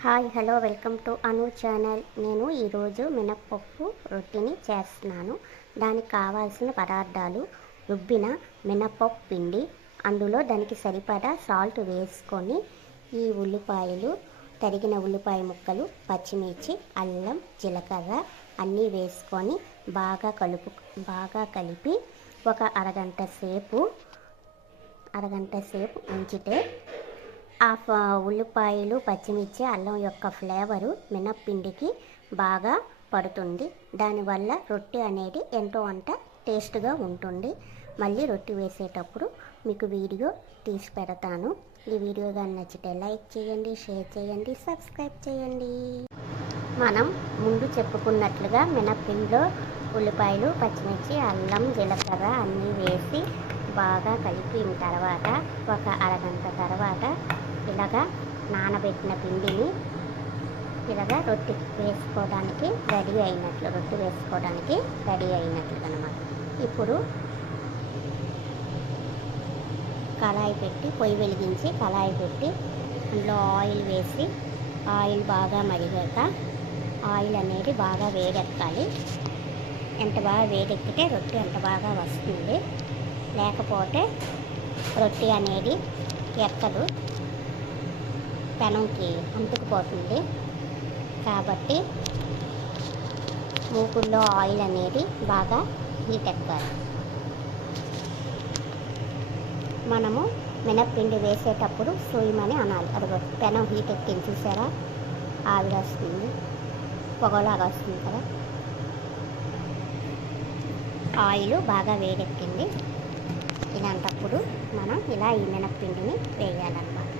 Hi hello welcome to Anu channel. నేను ఈరోజు మినప్పప్పు రొట్టెని చేస్తున్నాను. దానికి కావాల్సిన పదార్థాలు: రుబ్బిన మినప్పప్పు పిండి, అందులో దానికి సరిపడా సాల్ట్ వేసుకొని, ఈ ఉల్లిపాయలు, తరిగిన ఉల్లిపాయ ముక్కలు, పచ్చిమిర్చి, అల్లం, జీలకర్ర అన్నీ వేసుకొని బాగా కలిపి ఒక అరగంట సేపు ఉంచితే ఉల్లిపాయలు, పచ్చిమిర్చి, అల్లం యొక్క ఫ్లేవరు మినప్పిండికి బాగా పడుతుంది. దానివల్ల రొట్టె అనేది ఎంతో అంత టేస్ట్గా ఉంటుంది. మళ్ళీ రొట్టె వేసేటప్పుడు మీకు వీడియో తీసి పెడతాను. ఈ వీడియో కానీ నచ్చితే లైక్ చేయండి, షేర్ చేయండి, సబ్స్క్రైబ్ చేయండి. మనం ముందు చెప్పుకున్నట్లుగా మినప్పిండిలో ఉల్లిపాయలు, పచ్చిమిర్చి, అల్లం, జీలకర్ర అన్నీ వేసి బాగా కలిపిన తర్వాత ఒక అరగంట తర్వాత ఇలాగా నానబెట్టిన పిండిని ఇలాగా రొట్టె వేసుకోవడానికి రెడీ అయినట్లు అన్నమాట. ఇప్పుడు పొయ్యి వెలిగించి కళాయి పెట్టి అందులో ఆయిల్ వేసి, ఆయిల్ బాగా మరిగాక ఆయిల్ అనేది బాగా వేడెక్కాలి. ఎంత బాగా వేడెక్కితే రొట్టె అంత బాగా వస్తుంది. లేకపోతే రొట్టె అనేది ఎక్కదు, పెనంకి అంటుకుపోతుంది. కాబట్టి మూకుల్లో ఆయిల్ అనేది బాగా హీట్ ఎక్కాలి. మనము మినప్పిండి వేసేటప్పుడు సూయమని అనాలి. అది పెనం హీట్ ఎక్కింది చూసారా, ఆవిరి వస్తుంది, పొగలాగా వస్తుంది కదా. ఆయిల్ బాగా వేడెక్కింది. ఇలాంటప్పుడు మనం ఇలా ఈ మినప్పిండిని వేయాలన్నమాట.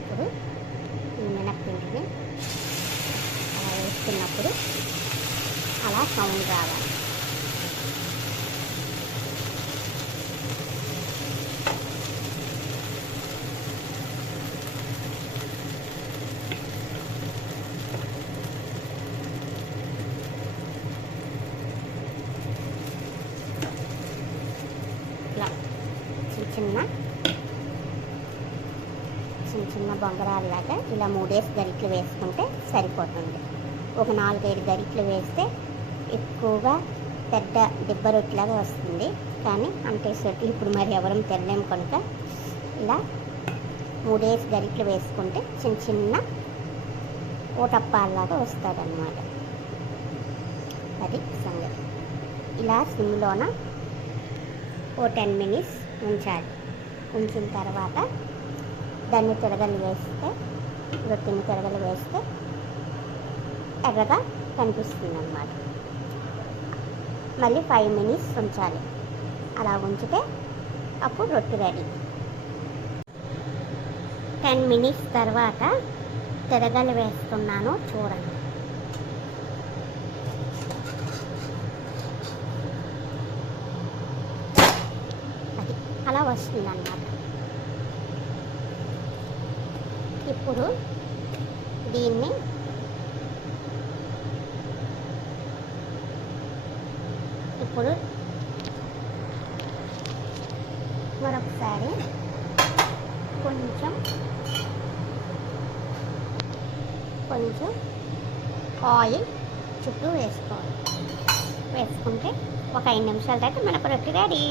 ఇప్పుడు ఈ మినప్పిండిని అలా వేస్తున్నప్పుడు అలా సౌండ్ రావాలి. చిన్న బొంగరాల్లాగా ఇలా 3 గరిట్లు వేసుకుంటే సరిపోతుంది. ఒక 4-5 గరిట్లు వేస్తే ఎక్కువగా పెద్ద దిబ్బ రొట్టెలాగా వస్తుంది. కానీ అంతే సొట్టి ఇప్పుడు మరి ఎవరం తినలేము కనుక ఇలా 3 గరిట్లు వేసుకుంటే చిన్న ఊటప్పాల్లాగా వస్తుందన్నమాట. అది సంగతి. ఇలా సిమ్లోన 10 మినిట్స్ ఉంచాలి. ఉంచిన తర్వాత దాన్ని రొట్టెని తిరగలు వేస్తే ఎర్రగా కనిపిస్తుంది అన్నమాట. మళ్ళీ 5 మినిట్స్ ఉంచాలి. అలా ఉంచితే అప్పుడు రొట్టె రెడీ. 10 మినిట్స్ తర్వాత తిరగలు వేస్తున్నాను చూడండి. అది అలా వస్తుందన్నమాట. ఇప్పుడు దీన్ని మరొకసారి కొంచెం ఆయిల్ చుట్టూ వేసుకోవాలి. వేసుకుంటే ఒక 5 నిమిషాల దాకా మనకు రొట్టె రెడీ.